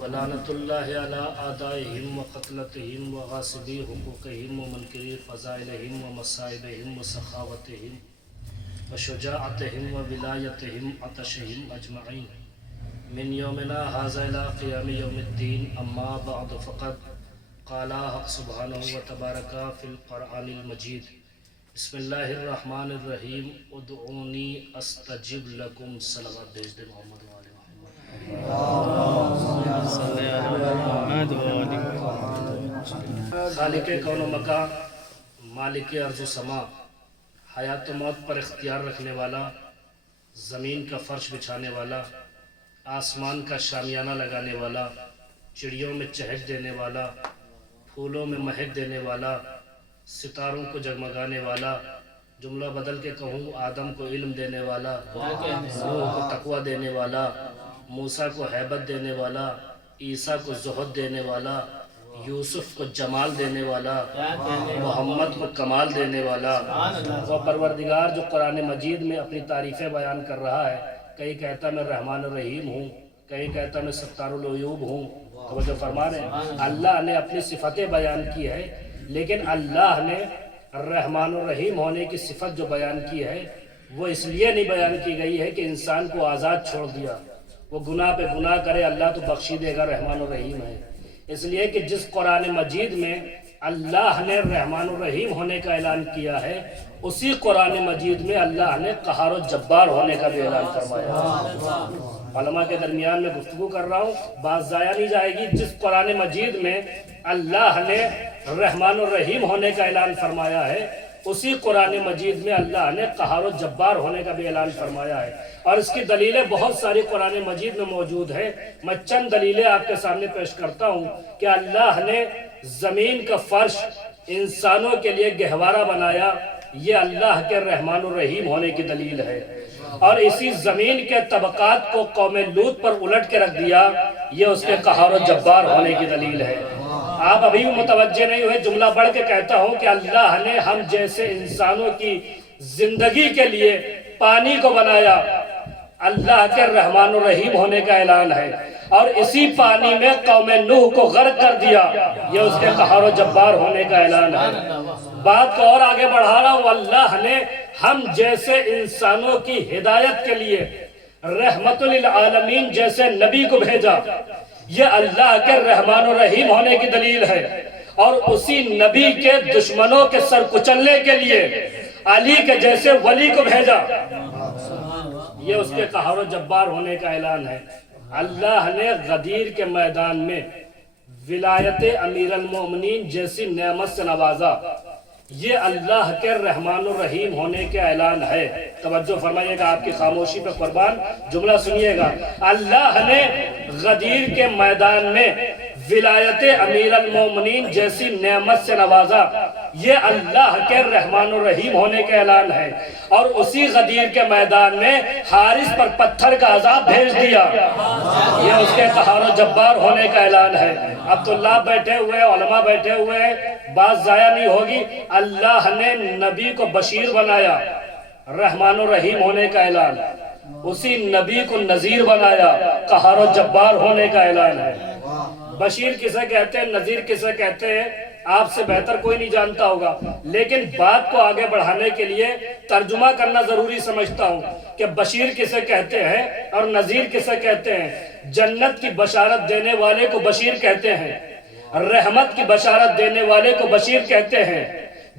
ولعنت اللہ علی اعدائہم وقتلتہم وغاصبی حقوقہم ومنکری فضائلہم ومصائبہم وسخاوتہم وشجاعتہم وولایتہم عطشہم اجمعین من یومنا ھذا الی قیام یوم الدین اما بعد فقد قال حق سبحانہ وتبارک فی القرآن المجید بسم اللہ الرحمن الرحیم ادعونی استجب لکم صلوات بھیج دے محمد وآل محمد۔ خالق کون و مکان، مالک ارض و سما، حیات و موت پر اختیار رکھنے والا، زمین کا فرش بچھانے والا، آسمان کا شامیانہ لگانے والا، چڑیوں میں چہک دینے والا، پھولوں میں مہک دینے والا، ستاروں کو جگمگانے والا، جملہ بدل کے کہوں آدم کو علم دینے والا، نوح کو تقوی دینے والا، موسیٰ کو ہیبت دینے والا، عیسیٰ کو زہد دینے والا، یوسف کو جمال دینے والا، محمد کو کمال دینے والا، وہ پروردگار جو قرآن مجید میں اپنی تعریفیں بیان کر رہا ہے، کہیں کہتا میں رحمان الرحیم ہوں، کہیں کہتا میں ستار العیوب ہوں۔ توجہ فرما رہے ہیں، اللہ نے اپنی صفتیں بیان کی ہے، لیکن اللہ نے رحمان الرحیم ہونے کی صفت جو بیان کی ہے وہ اس لیے نہیں بیان کی گئی ہے کہ انسان کو آزاد چھوڑ دیا، وہ گناہ پہ گناہ کرے اللہ تو بخشی دے گا، رحمان الرحیم ہے۔ اس لیے کہ جس قرآن مجید میں اللہ نے رحمان الرحیم ہونے کا اعلان کیا ہے، اسی قرآن مجید میں اللہ نے قہار و جبار ہونے کا بھی اعلان فرمایا۔ علماء کے درمیان میں گفتگو کر رہا ہوں، بات ضائع نہیں جائے گی۔ جس قرآن مجید میں اللہ نے رحمان الرحیم ہونے کا اعلان فرمایا ہے، اسی قرآن مجید میں اللہ نے قہار و جبار ہونے کا بھی اعلان فرمایا ہے، اور اس کی دلیلیں بہت ساری قرآن مجید میں موجود ہیں۔ میں چند دلیلیں آپ کے سامنے پیش کرتا ہوں کہ اللہ نے زمین کا فرش انسانوں کے لیے گہوارہ بنایا، یہ اللہ کے رحمان الرحیم ہونے کی دلیل ہے، اور اسی زمین کے طبقات کو قوم لوط پر الٹ کے رکھ دیا، یہ اس کے قہار و جبار ہونے کی دلیل ہے۔ آپ ابھی بھی متوجہ نہیں ہوئے، جملہ پڑھ کے کہتا ہوں کہ اللہ نے ہم جیسے انسانوں کی زندگی کے لیے پانی کو بنایا، اللہ کے رحمان الرحیم ہونے کا اعلان ہے، اور اسی پانی میں قوم نوح کو غرق کر دیا، یہ اس کے قہار و جبار ہونے کا اعلان ہے۔ بات کو اور آگے بڑھا رہا ہوں، اللہ نے ہم جیسے انسانوں کی ہدایت کے لیے رحمت للعالمین جیسے نبی کو بھیجا، یہ اللہ کے رحمان الرحیم ہونے کی دلیل ہے، اور اسی نبی کے دشمنوں کے سر کچلنے کے لیے علی کے جیسے ولی کو بھیجا، یہ اس کے قہار و جبار ہونے کا اعلان ہے۔ اللہ نے غدیر کے میدان میں ولایت امیر المومنین جیسی نعمت سے نوازا، یہ اللہ کے رحمان الرحیم ہونے کے اعلان ہے۔ توجہ فرمائیے گا، آپ کی خاموشی پہ قربان، جملہ سنیے گا۔ اللہ نے غدیر کے میدان میں ولایت امیر المومنین جیسی نعمت سے نوازا، یہ اللہ کے رحمان الرحیم ہونے کے اعلان ہے، اور اسی غدیر کے میدان میں حارث پر پتھر کا عذاب بھیج دیا، یہ اس کے قہار و جبار ہونے کا اعلان ہے۔ اب طلاب بیٹھے ہوئے، علماء بیٹھے ہوئے، بات ضائع نہیں ہوگی۔ اللہ نے نبی کو بشیر بنایا، رحمان الرحیم ہونے کا اعلان، اسی نبی کو نذیر بنایا، قہار و جبار ہونے کا اعلان ہے۔ بشیر کسے کہتے ہیں، نذیر کسے کہتے ہیں، آپ سے بہتر کوئی نہیں جانتا ہوگا، لیکن بات کو آگے بڑھانے کے لیے ترجمہ کرنا ضروری سمجھتا ہوں کہ بشیر کسے کہتے ہیں اور نذیر کسے کہتے ہیں۔ جنت کی بشارت دینے والے کو بشیر کہتے ہیں، رحمت کی بشارت دینے والے کو بشیر کہتے ہیں،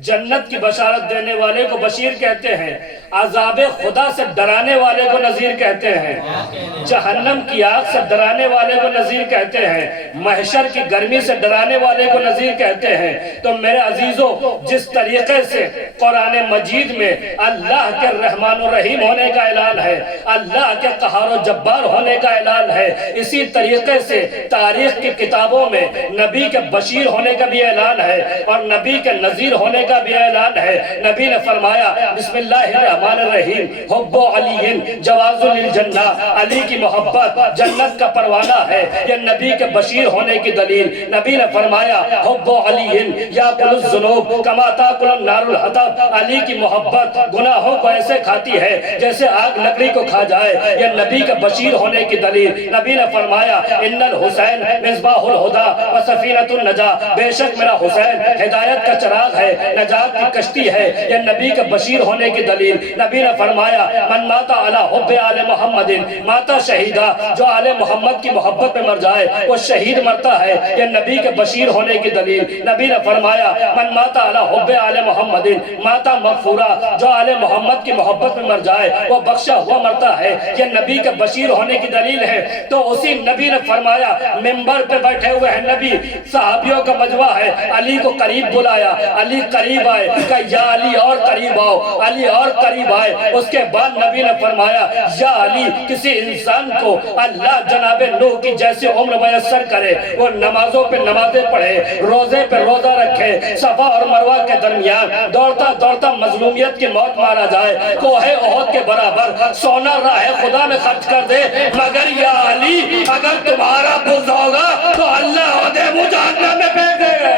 جنت کی بشارت دینے والے کو بشیر کہتے ہیں، عذاب خدا سے ڈرانے والے کو نذیر کہتے ہیں، جہنم کی آگ سے ڈرانے والے کو نذیر کہتے ہیں، محشر کی گرمی سے ڈرانے والے کو نذیر کہتے ہیں۔ تو میرے عزیزو، جس طریقے سے قرآن مجید میں اللہ کے رحمان الرحیم ہونے کا اعلان ہے، اللہ کے قہار و جبار ہونے کا اعلان ہے، اسی طریقے سے تاریخ کی کتابوں میں نبی کے بشیر ہونے کا بھی اعلان ہے، اور نبی کے نذیر ہونے ہونے کا بھی اعلان ہے۔ نبی نے فرمایا بسم اللہ الرحمن الرحیم، حب علی جواز للجنہ، علی کی محبت جنت کا پروانہ ہے، یہ نبی کے بشیر ہونے کی دلیل۔ نبی نے فرمایا حب علی یاکل الذنوب کما تاکل النار الحطب، علی کی محبت گناہوں کو ایسے کھاتی ہے جیسے آگ لکڑی کو کھا جائے، یہ نبی کے بشیر ہونے کی دلیل۔ نبی نے فرمایا ان الحسین مصباح الہدی و سفینۃ النجاۃ، بے شک میرا حسین ہدایت کا چراغ ہے، نجات کی کشتی ہے، یہ نبی کے بشیر ہونے کی دلیل۔ نبی نے فرمایا من مات علی حب آل محمد ماتا شہیدہ، جو آل محمد کی محبت میں مر جائے وہ شہید مرتا ہے، یہ نبی کے بشیر ہونے کی دلیل۔ نبی نے فرمایا من مات علی حب آل محمد ماتا مغفورا، جو آل محمد کی محبت میں مر جائے وہ بخشا ہوا مرتا ہے، یہ نبی کے بشیر ہونے کی دلیل ہے۔ تو اسی نبی نے فرمایا ممبر پہ بیٹھے ہوئے ہیں نبی، صحابیوں کا مجمع ہے، علی کو قریب بلایا، علی قریب آئے، کہا یا علی اور قریب آؤ، علی اور قریب آئے۔ اس کے بعد نبی نے فرمایا یا علی، کسی انسان کو اللہ جناب نوح کی جیسے عمر میسر کرے، وہ نمازوں پہ نمازیں پڑھے، روزے پہ روزہ رکھے، صفا اور مروہ کے درمیان دوڑتا دوڑتا مظلومیت کی موت مارا جائے، کوہ احد کے برابر سونا راہ خدا میں خرچ کر دے، مگر یا علی اگر تمہارا بغض ہوگا تو اللہ عہدے مجاہدہ میں پھینک دے گا۔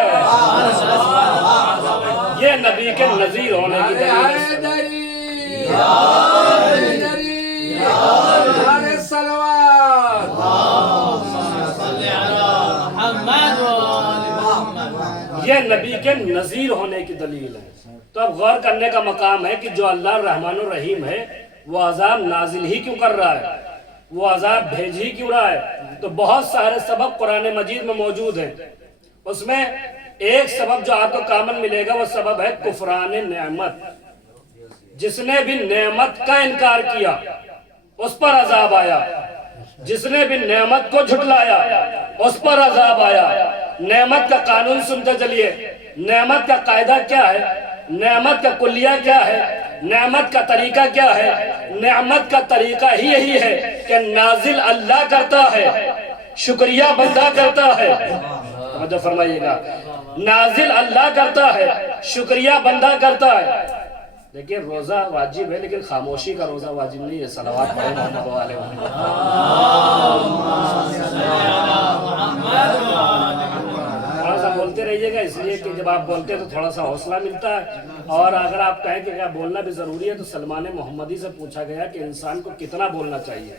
یہ نبی کے نذیر ہونے کی دلیل ہے۔ یہ نبی کے نذیر ہونے کی دلیل ہے۔ تو اب غور کرنے کا مقام ہے کہ جو اللہ الرحمن الرحیم ہے وہ عذاب نازل ہی کیوں کر رہا ہے، وہ عذاب بھیج ہی کیوں رہا ہے؟ تو بہت سارے سبب قرآن مجید میں موجود ہیں، اس میں ایک سبب جو آپ کو کامن ملے گا وہ سبب ہے کفران نعمت۔ جس نے بھی نعمت کا انکار کیا اس پر عذاب آیا، جس نے بھی نعمت کو جھٹلایا اس پر عذاب آیا۔ نعمت کا قانون سنتے چلیے، نعمت کا قاعدہ کیا ہے، نعمت کا کلیہ کیا ہے، نعمت کا طریقہ کیا ہے؟ نعمت کا طریقہ ہی یہی ہے کہ نازل اللہ کرتا ہے، شکریہ بندہ کرتا ہے۔ توجہ فرمائیے گا، نازل اللہ کرتا ہے، شکریہ بندہ کرتا ہے۔ دیکھیں روزہ واجب ہے لیکن خاموشی کا روزہ واجب نہیں ہے۔ صلوات پڑھیں محمد و آل محمد۔ تھوڑا سا بولتے رہیے گا، اس لیے کہ جب آپ بولتے ہیں تو تھوڑا سا حوصلہ ملتا ہے، اور اگر آپ کہیں کہ کیا بولنا بھی ضروری ہے تو سلمان محمدی سے پوچھا گیا کہ انسان کو کتنا بولنا چاہیے،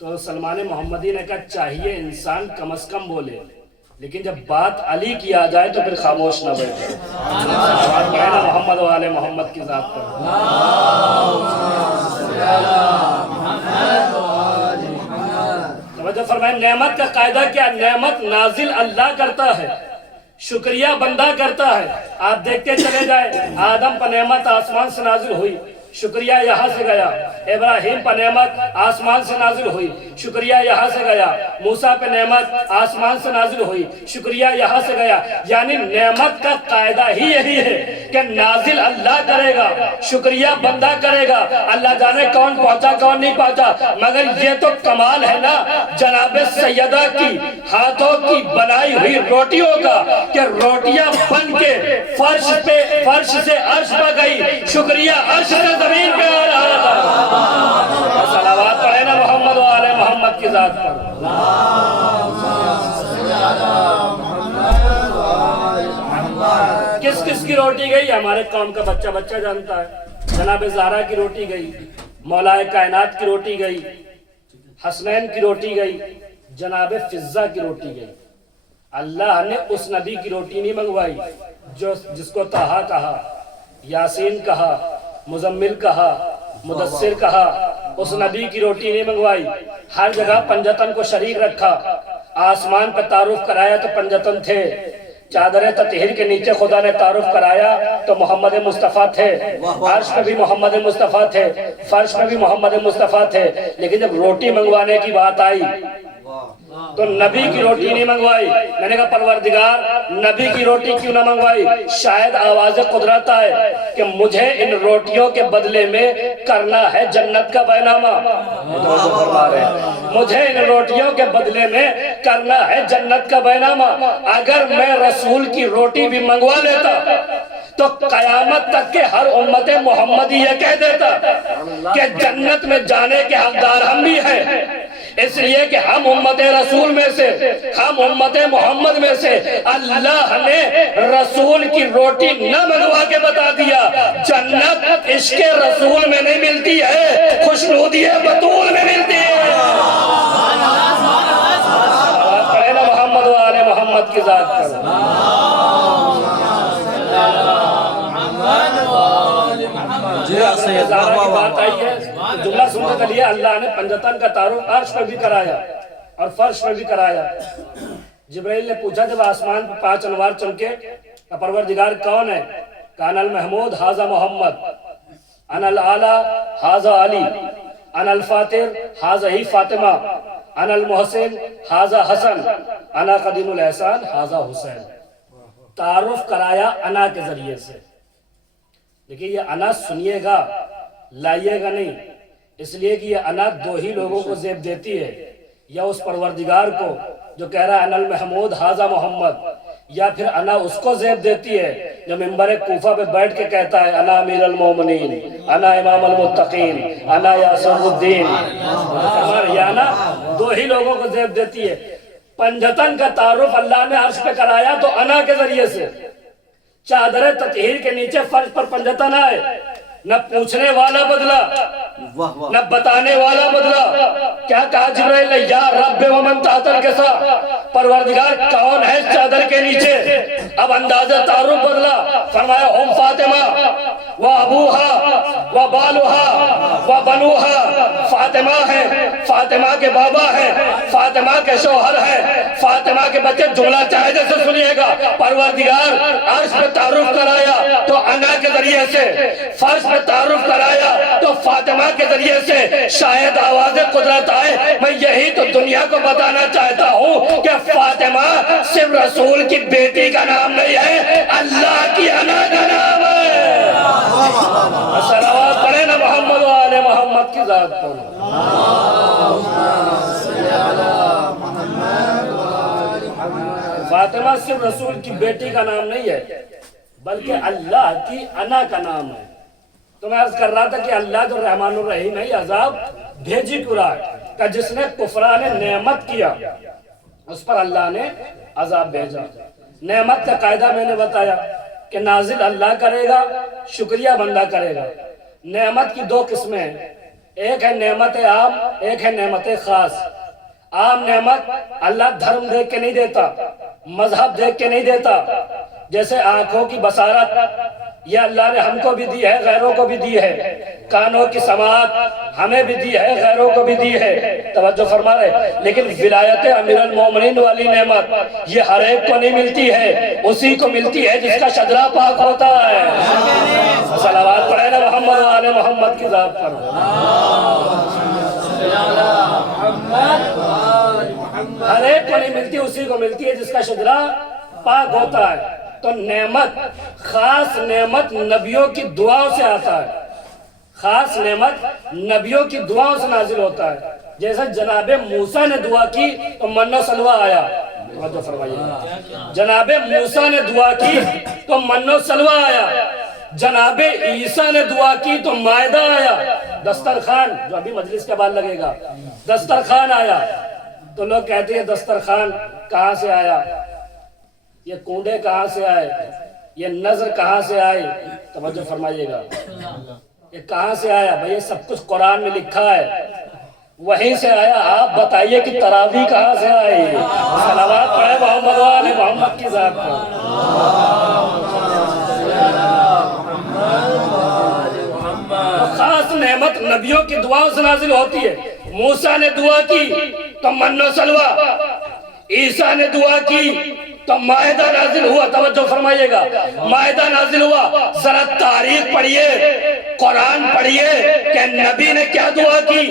تو سلمان محمدی نے کہا چاہیے انسان کم از کم بولے، لیکن جب بات علی کی آ جائے تو پھر خاموش نہ بیٹھے۔ محمد و آل محمد کی ذات پر توجہ فرمائیں۔ نعمت کا قاعدہ کیا؟ نعمت نازل اللہ کرتا ہے، شکریہ بندہ کرتا ہے۔ آپ دیکھتے چلے جائے، آدم پر نعمت آسمان سے نازل ہوئی، شکریہ یہاں سے گیا۔ ابراہیم پر نعمت آسمان سے نازل ہوئی، شکریہ یہاں سے گیا۔ موسیٰ پہ نعمت آسمان سے نازل ہوئی، شکریہ یہاں سے گیا۔ یعنی نعمت کا قاعدہ ہی یہی ہے کہ نازل اللہ کرے گا، شکریہ بندہ کرے گا۔ اللہ جانے کون پہنچا کون نہیں پہنچا، مگر یہ تو کمال ہے نا جناب سیدہ کی ہاتھوں کی بنائی ہوئی روٹیوں کا کہ روٹیاں بن کے فرش سے عرش پہ گئی، شکریہ عرش سے زمین پہ آ رہا تھا۔ صلوات پڑھیں نا محمد و آل محمد کی ذات پر۔ کس کس کی روٹی گئی؟ ہمارے قوم کا بچہ بچہ جانتا ہے۔ جناب زہرا کی روٹی گئی، مولا کائنات کی روٹی گئی، حسنین کی روٹی گئی، جناب فضہ کی روٹی گئی۔ اللہ نے اس نبی کی روٹی نہیں منگوائی جس کو طٰہٰ کہا، یاسین کہا، مزمل کہا، مدثر کہا، اس نبی کی روٹی نہیں منگوائی۔ ہر جگہ پنجتن کو شریک رکھا، آسمان پہ تعارف کرایا تو پنجتن تھے، چادر تطہیر کے نیچے خدا نے تعارف کرایا تو محمد مصطفیٰ تھے، عرش پہ بھی محمد مصطفیٰ تھے، فرش پہ بھی محمد مصطفیٰ تھے۔ لیکن جب روٹی منگوانے کی بات آئی تو نبی کی روٹی نہیں منگوائی۔ میں نے کہا پروردگار نبی کی روٹی کیوں نہ منگوائی؟ شاید آواز قدرت آئے کہ مجھے ان روٹیوں کے بدلے میں کرنا ہے جنت کا بینامہ۔ مجھے ان روٹیوں کے بدلے میں کرنا ہے جنت کا بینامہ۔ اگر میں رسول کی روٹی بھی منگوا لیتا تو قیامت تک کے ہر امت محمدی یہ کہہ دیتا کہ جنت میں جانے کے حقدار ہم بھی ہیں، اس لیے کہ ہم امت رسول میں سے، ہم امت محمد میں سے اللہ نے رسول کی روٹی نہ منگوا کے بتا دیا جنت عشق رسول میں نہیں ملتی ہے، خوشنودی بطول میں ملتی ہے۔ پڑھے نا محمد و آل محمد کی ذات پر۔ زہرا کی بات آئی ہے، جملہ سننے کے لیے اللہ نے پنجتن کا تعارف عرش پر بھی کرایا اور فرش پر بھی کرایا۔ جبرائیل نے پوچھا جب آسمان پر 5 انوار چمکے کہ پروردگار کون ہے؟ کان المحمود ھذا محمد، انا الاعلی ھذا علی، انا الفاتر ھذا ہی فاطمہ، انا المحسن ھذا حسن، انا قدیم الاحسان ھذا حسین۔ تعارف کرایا انا کے ذریعے سے۔ دیکھئے یہ انا سنیے گا، لائیے گا نہیں، اس لیے کہ یہ انا دو ہی لوگوں کو زیب دیتی ہے، یا اس پروردگار کو جو کہہ رہا ہے انا المحمود ھذا محمد، یا پھر انا اس کو زیب دیتی ہے جو منبر کوفہ پہ بیٹھ کے کہتا ہے انا امیر المومنین، انا امام المتقین، انا یاسر الدین۔ یہ انا دو ہی لوگوں کو زیب دیتی ہے۔ پنجتن کا تعارف اللہ نے عرش پہ کرایا تو انا کے ذریعے سے۔ چادر تطہیر کے نیچے فرش پر پنجتن آئے، نہ پوچھنے والا بدلا نہ بتانے والا بدلا۔ کیا کہا جبرائیل نے؟ یا رب ومن تحت الکسا، پروردگار کون ہے اس چادر کے نیچے؟ اب اندازہ تعارف بدلا، فرمایا ہم فاطمہ و ابوہا و بالوہا و بنوہا، فاطمہ ہے، فاطمہ کے بابا ہے، فاطمہ کے شوہر ہے، فاطمہ کے بچے۔ جملہ چاہے جیسے سنیے گا، پروردگار عرش پہ تعارف کرایا تو انا کے ذریعے سے، فرش پہ تعارف کرایا تو فاطمہ کے ذریعے سے۔ شاید آواز قدرت آئے، میں یہی تو دنیا کو بتانا چاہتا ہوں کہ فاطمہ صرف رسول کی بیٹی کا نام نہیں ہے، اللہ کی انا کا نام ہے۔ صلوات پڑھیں نا محمد و آل محمد کی ذات پر۔ فاطمہ صرف رسول کی بیٹی کا نام نہیں ہے بلکہ اللہ کی انا کا نام ہے۔ تو میں عرض کر رہا تھا کہ اللہ جو رحمان الرحیم ہے، یہ عذاب بھیجی قرآن کہ جس نے کفران نعمت کیا اس پر اللہ نے عذاب بھیجا۔ نعمت کا قاعدہ میں نے بتایا کہ نازل اللہ کرے گا، شکریہ بندہ کرے گا۔ نعمت کی 2 قسمیں ہیں، ایک ہے نعمت عام، ایک ہے نعمت خاص۔ عام نعمت اللہ دھرم دیکھ کے نہیں دیتا، مذہب دیکھ کے نہیں دیتا۔ جیسے آنکھوں کی بصارت، یہ اللہ نے ہم کو بھی دی ہے، غیروں کو بھی دی ہے۔ کانوں کی سماعت ہمیں بھی دی ہے، غیروں کو بھی دی ہے۔ توجہ فرما رہے۔ لیکن ولایت امیر المومنین والی نعمت یہ ہر ایک کو نہیں ملتی ہے، اسی کو ملتی ہے جس کا شجرہ پاک ہوتا ہے۔ صلوات پڑھیں نا محمد و آل محمد کی ذات پر۔ ہر ایک کو نہیں ملتی، اسی کو ملتی ہے جس کا شجرہ پاک ہوتا ہے۔ تو نعمت، خاص نعمت نبیوں کی دعاؤں سے آتا ہے، خاص نعمت نبیوں کی دعاؤں سے نازل ہوتا ہے۔ جیسے جناب موسیٰ نے دعا کی تو من و سلوہ آیا، توجہ فرمائیے۔ جناب موسیٰ نے دعا کی تو من و سلوہ آیا۔ جناب عیسیٰ نے دعا کی تو مائدہ آیا۔ دسترخوان جو ابھی مجلس کے بعد لگے گا، دسترخوان آیا۔ تو لوگ کہتے ہیں دسترخوان کہاں سے آیا، یہ کونڈے کہاں سے آئے، یہ نظر کہاں سے آئی؟ توجہ فرمائیے گا، یہ کہاں سے آیا؟ بھئی یہ سب کچھ قرآن میں لکھا ہے، وہیں سے آیا۔ آپ بتائیے کہ تراویح کہاں سے آئی؟ صلوات پڑھے محمد و آل محمد کی ذات پر۔ خاص نعمت نبیوں کی دعاؤں سے نازل ہوتی ہے۔ موسیٰ نے دعا کی تو من و سلوہ، عیسیٰ نے دعا کی تو مائدہ نازل ہوا۔ توجہ فرمائیے گا، مائدہ نازل ہوا۔ ذرا تاریخ پڑھیے، قرآن پڑھیے کہ نبی نے کیا دعا کی۔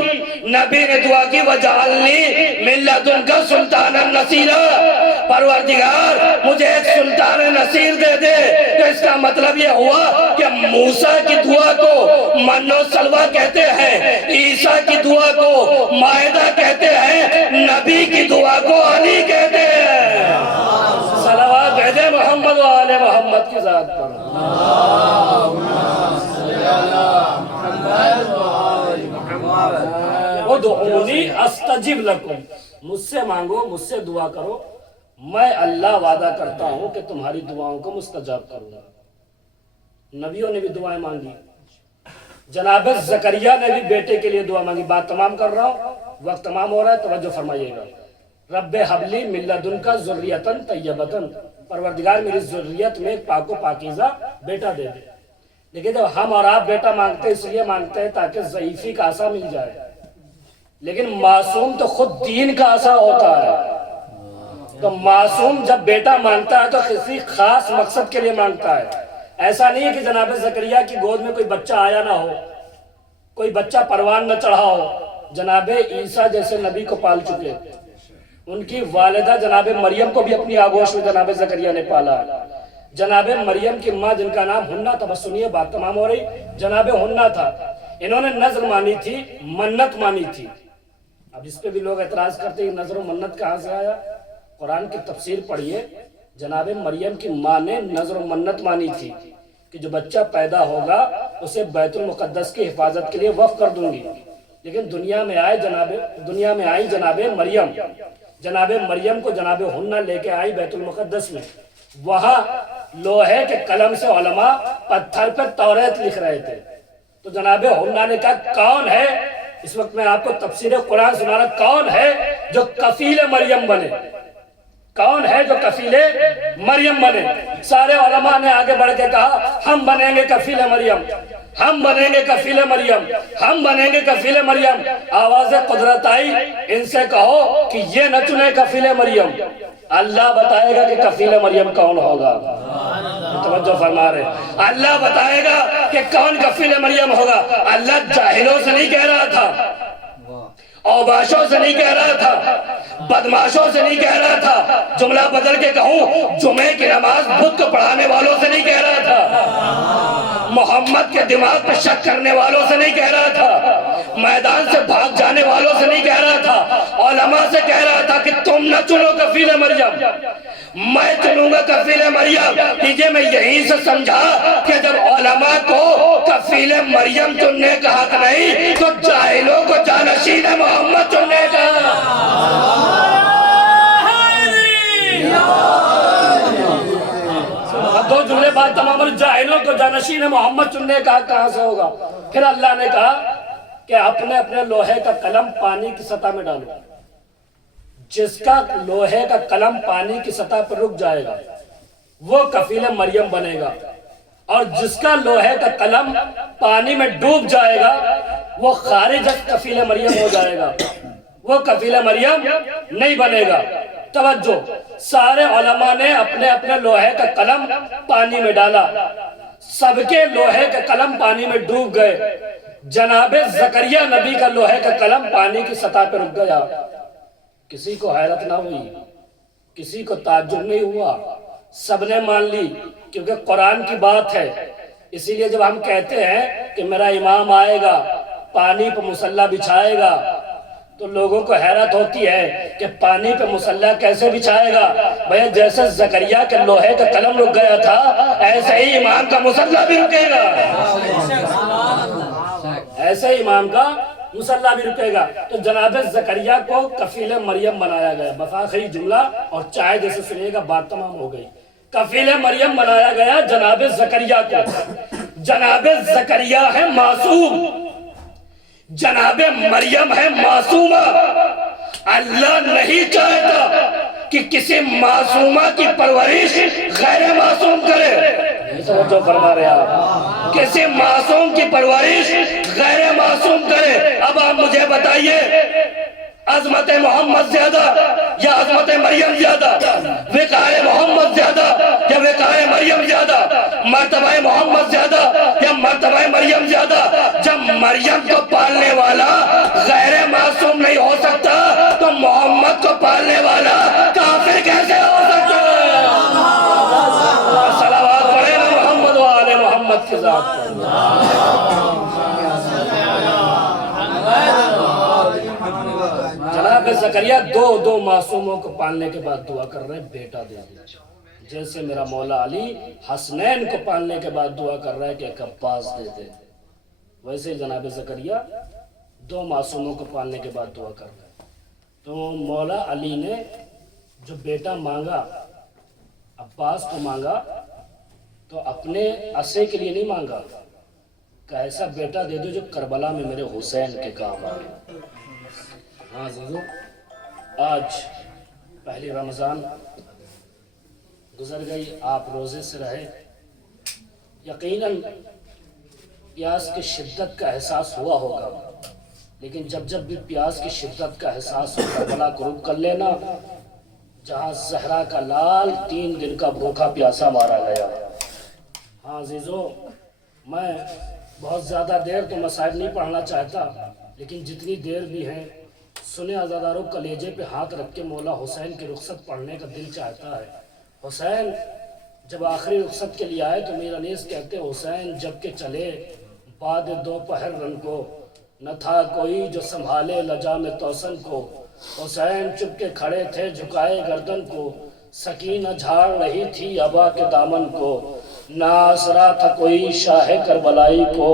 نبی نے دعا کی وَجَعَلْنِي مِن لَّدُنْكَ سُلْطَانًا نَصِيرًا، پروردگار مجھے ایک سلطان نصیر دے دے۔ تو اس کا مطلب یہ ہوا کہ موسیٰ کی دعا کو من و سلوہ کہتے ہیں، عیسیٰ کی دعا کو مائدہ کہتے ہیں، نبی کی دعا کو علی کہتے ہیں۔ صلوات بھیجے محمد و آل محمد کی ذات ذات پر. ادعونی استجب لکم، مجھ سے مانگو، مجھ سے دعا کرو، میں اللہ وعدہ کرتا ہوں کہ تمہاری دعاؤں کو مستجاب کروں گا. نبیوں نے بھی دعائیں مانگی، جناب زکریا نے بھی بیٹے کے لیے دعا مانگی. بات تمام کر رہا ہوں، وقت تمام ہو رہا ہے، توجہ فرمائیے گا. رب حبلی من لدنک ذریۃ طیبۃ، پروردگار میری ذریت میں ایک پاک و پاکیزہ بیٹا دے دے. لیکن جب ہم اور آپ بیٹا مانگتے ہیں اس لیے مانگتے ہیں تاکہ ضعیفی کا عصا مل جائے، لیکن معصوم تو خود دین کا عصا ہوتا ہے. تو معصوم جب بیٹا مانگتا ہے تو کسی خاص مقصد کے لیے مانگتا ہے. ایسا نہیں ہے کہ جناب زکریا کی گود میں کوئی بچہ آیا نہ ہو، کوئی بچہ پروان نہ چڑھا ہو. جناب عیسیٰ جیسے نبی کو پال چکے، ان کی والدہ جناب مریم کو بھی اپنی آغوش میں جناب زکریا نے پالا. جناب مریم کی ماں جن کا نام ہنہ تھا، بس سنیے بات تمام ہو رہی، جناب ہنہ تھا. انہوں نے نظر مانی تھی، منت مانی تھی. اب اس پہ بھی لوگ اعتراض کرتے ہیں نظر و منت کہاں سے آیا؟ قرآن کی تفسیر پڑھیے. جناب مریم کی ماں نے نظر و منت مانی تھی کہ جو بچہ پیدا ہوگا اسے بیت المقدس کی حفاظت کے لیے وقف کر دوں گی. لیکن دنیا میں آئی جناب مریم. جناب مریم کو جناب ہنہ لے کے آئی بیت المقدس میں. وہاں لوہے کے قلم سے علماء پتھر پر توریت لکھ رہے تھے. تو جناب ہنہ نے کہا کون ہے، اس وقت میں آپ کو تفسیر قرآن سنا رہا، کون ہے جو کفیل مریم بنے، کون ہے جو کفیل مریم بنے. سارے علماء نے آگے بڑھ کے کہا ہم بنیں گے کفیل مریم، ہم بنیں گے کفیل مریم، ہم بنیں گے کفیل مریم. آواز قدرت آئی، ان سے کہو کہ یہ نہ چنے کفیل مریم، اللہ بتائے گا کہ کفیل مریم کون ہوگا. توجہ فرما رہے، اللہ بتائے گا کہ کون کفیل مریم ہوگا. اللہ جاہلوں سے نہیں کہہ رہا تھا، اوباشوں سے نہیں کہہ رہا تھا، بدماشوں سے نہیں کہہ رہا تھا. جملہ بدل کے کہوں، جمعے کی نماز بدھ کو پڑھانے والوں سے نہیں کہہ رہا تھا، محمد کے دماغ پہ شک کرنے والوں سے نہیں کہہ رہا تھا، میدان سے بھاگ جانے والوں سے نہیں کہہ رہا تھا، علماء سے کہہ رہا تھا کہ تم نہ چنو کفیل مریم، میں چنوں گا کفیل مریم. لیجئے میں یہیں سے سمجھا کہ جب علماء کو کفیل مریم چننے کا حق نہیں تو جاہلوں کو جانشین محمد چننے کا. دو جملے بعد تمام جاہلوں کو جانشین محمد چننے کا حق کہاں سے ہوگا؟ پھر اللہ نے کہا کہ اپنے اپنے لوہے کا قلم پانی کی سطح میں ڈالو. جس کا لوہے کا قلم پانی کی سطح پر رک جائے گا وہ کفیل مریم بنے گا، اور جس کا لوہے کا قلم پانی میں ڈوب جائے گا وہ خارج از کفیل مریم ہو جائے گا، وہ کفیل مریم نہیں بنے گا. توجہ، سارے علماء نے اپنے اپنے لوہے کا قلم پانی میں ڈالا، سب کے لوہے کا قلم پانی میں ڈوب گئے. جناب زکریا نبی کا لوہے کا قلم پانی کی سطح پہ رک گیا. کسی کو حیرت نہ ہوئی، کسی کو تعجب نہیں ہوا، سب نے مان لی کیونکہ قرآن کی بات ہے. اسی لیے جب ہم کہتے ہیں کہ میرا امام آئے گا، پانی پہ مصلی بچھائے گا، تو لوگوں کو حیرت ہوتی ہے کہ پانی پہ مصلی کیسے بچھائے گا. بھئی جیسے زکریا کے لوہے کا قلم رک گیا تھا ایسے ہی امام کا مصلی بھی رکے گا، ایسے ہی امام کا مصلی بھی رکے گا. تو جناب زکریا کو کفیل مریم بنایا گیا. بس آخری جملہ اور چائے جیسے سنیے گا، بات تمام ہو گئی. کفیل مریم بنایا گیا جناب زکریا کو. جناب زکریا ہے معصوم، جناب مریم ہے معصومہ. اللہ نہیں چاہتا کہ کسی معصومہ کی پرورش غیر معصوم کرے. توجہ فرما رہے آپ، کسی معصوم کی پرورش غیر معصوم کرے. اب آپ مجھے بتائیے عظمت محمد زیادہ یا عظمت مریم زیادہ؟ وقار محمد زیادہ یا وقار مریم زیادہ؟ مرتبہ محمد زیادہ یا مرتبہ مریم زیادہ؟ جب مریم کو پالنے والا غیر معصوم نہیں ہو سکتا تو محمد کو پالنے والا کافر کیسے ہو سکتا ہے؟ صلوات پڑھیں نا محمد و آل محمد کے ذات پر. جناب زکریا دو معصوموں کو پالنے کے بعد دعا کر رہے ہیں بیٹا دے دے. جیسے میرا مولا علی حسنین کو پالنے کے بعد دعا کر رہا ہے کہ ایک عباس دے دے، ویسے جناب زکریا 2 معصوموں کو پالنے کے بعد دعا کر رہا ہے۔ تو مولا علی نے جو بیٹا مانگا، عباس کو مانگا، تو اپنے عصے کے لیے نہیں مانگا کہ ایسا بیٹا دے دو جو کربلا میں میرے حسین کے کام آئے۔ ہاں عزیزو، آج پہلی رمضان گزر گئی، آپ روزے سے رہے، یقیناً پیاس کی شدت کا احساس ہوا ہوگا، لیکن جب بھی پیاس کی شدت کا احساس ہو کربلا کو رک کر لینا، جہاں زہرا کا لال 3 دن کا بھوکا پیاسا مارا گیا۔ ہاں عزیزو، میں بہت زیادہ دیر تو مصائب نہیں پڑھنا چاہتا، لیکن جتنی دیر بھی ہے سنے عزاداروں، کلیجے پہ ہاتھ رکھ کے مولا حسین کی رخصت پڑھنے کا دل چاہتا ہے۔ حسین جب آخری رخصت کے لیے آئے تو میر انیس کہتے حسین جب کہ چلے بعد دوپہر رن کو، نہ تھا کوئی جو سنبھالے لجام توسن کو، حسین چپ کے کھڑے تھے جھکائے گردن کو، سکینہ جھاڑ رہی تھی ابا کے دامن کو، نہ آسرا تھا کوئی شاہ کربلائی کو،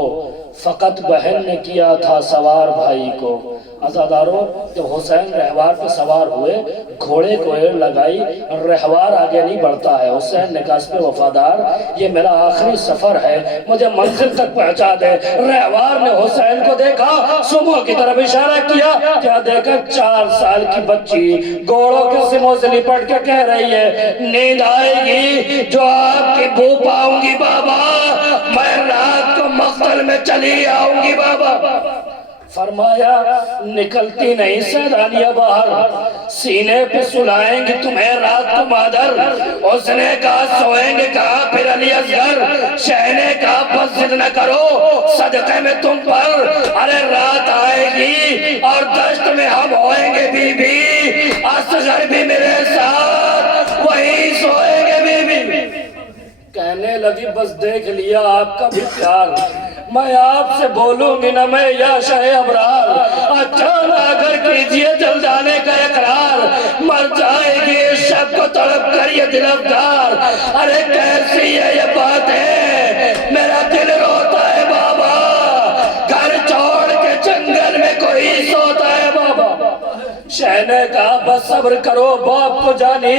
فقط بہن نے کیا تھا سوار بھائی کو۔ عزاداروں، جب حسین رہوار پہ سوار ہوئے، گھوڑے کو ایڑ لگائی، رہوار آگے نہیں بڑھتا ہے، حسین نے کہا اس پہ وفادار یہ میرا آخری سفر ہے، مجھے منزل تک پہنچا دے۔ رہوار نے حسین کو دیکھا، صبح کی طرف اشارہ کیا، کیا دیکھا 4 سال کی بچی گھوڑوں کے سموں سے لپٹ کے کہہ رہی ہے نیند آئے گی جو آپ کی بو پاؤں گی بابا، میں رات کو مقتل میں چلی آؤں گی بابا۔ فرمایا نکلتی نہیں سیدانیہ باہر، سینے پہ سلائیں گی تمہیں رات کو مادر، اس نے کہا سوئیں گے کہا پھر علی اصغر، شہ نے کہا بس ضد نہ کرو صدقے میں تم پر، ارے رات آئے گی اور دشت میں ہم ہوئیں گے بی بی، اصغر بھی میرے ساتھ وہی سوئیں گے بی بی۔ کہنے لگی بس دیکھ لیا آپ کا بھی پیار، میں آپ سے بولوں گی نہ میں یا شاہ ابرار، اچھا نہ اگر کیجئے جل جانے کا اقرار، مر جائے گی اس شب کو تڑپ کر یہ دل افگار، ارے کیسی ہے یہ بات ہے میرا دل روتا ہے بابا، گھر چھوڑ کے جنگل میں کوئی سوتا ہے بابا۔ شہ نے کہا بس صبر کرو باپ کو جانی،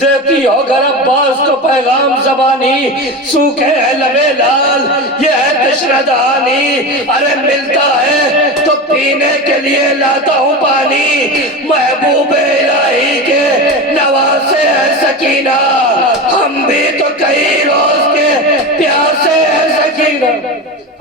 دیتی ہو گر عباس کو پیغام زبانی، سوکھے ہے لبے لال یہ ہے تشنہ دہانی، ارے ملتا ہے تو پینے کے لیے لاتا ہوں پانی، محبوب الہی کے نواسے ہے سکینہ، ہم بھی تو کئی روز کے پیاسے ہے سکینہ۔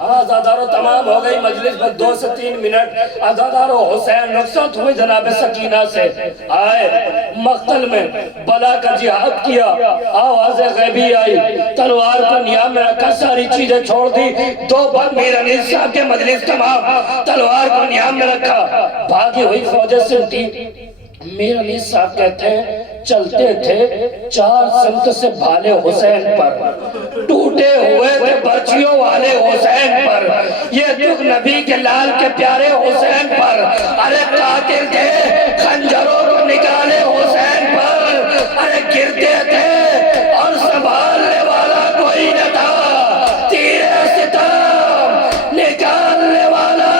عزادارو تمام ہو گئی مجلس، بس 2 سے 3 منٹ۔ عزادارو حسین رخصت ہوئی جناب سکینہ سے، آئے مقتل میں بلا کا جہاد کیا، آواز غیبی آئی، تلوار کو نیام میں رکھا، ساری چیزیں چھوڑ دی، 2 بار میر انیس صاحب کے مجلس تمام، تلوار کو نیام میں رکھا، بھاگی ہوئی فوجیں سمٹی۔ میر انیس صاحب کہتے ہیں چلتے تھے 4 سمت سے بھالے حسین پر، ٹوٹے ہوئے تھے برچیوں والے حسین پر، یہ دکھ نبی کے لال کے پیارے حسین پر، ارے قاتل تھے خنجروں کو نکالے حسین پر، ارے گرتے تھے اور سنبھالنے والا کوئی نہ تھا، تیرے ستم نکالنے والا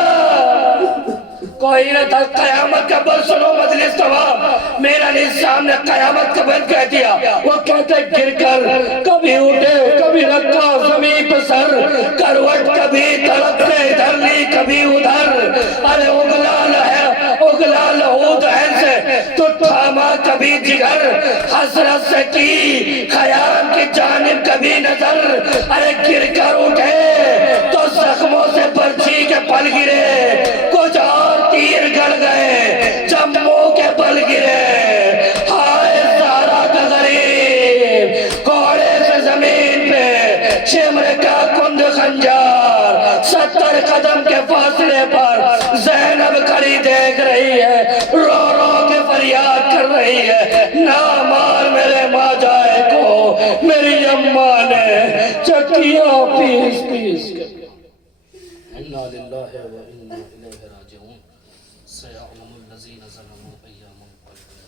کوئی نہ تھا۔ قیامت کا بل سنو مجلس تمام، میرا نظام نے قیامت کا بل کہہ دیا، وہ کہتے گر کر کبھی اٹھے کبھی رکھا زمین پہ سر، کروٹ کبھی طرف سے ادھر لی کبھی ادھر، ارے اگلا لہو دہن سے تو تھاما کبھی جگر، حسرت سے کی خیام کی جانب کبھی نظر، ارے گر کر اٹھے تو زخموں سے برچی کے پل گرے، کچھ اور تیر گڑ گئے جب منہ کے پل گرے، ہائے زہرا کا غریب کوڑے سے زمین پہ شمر کا کند خنجار، 70 قدم کے فاصلے پر زینب کھڑی دیکھ رہی ہے، رو رو کے فریاد کر رہی ہے، نہ مار میرے ماں جائے کو، میری اماں نے چکیاں پیس پیس کے۔ انا للہ و انا الیہ راجعون، سیعلم الذین ظلموا ایام القیامۃ۔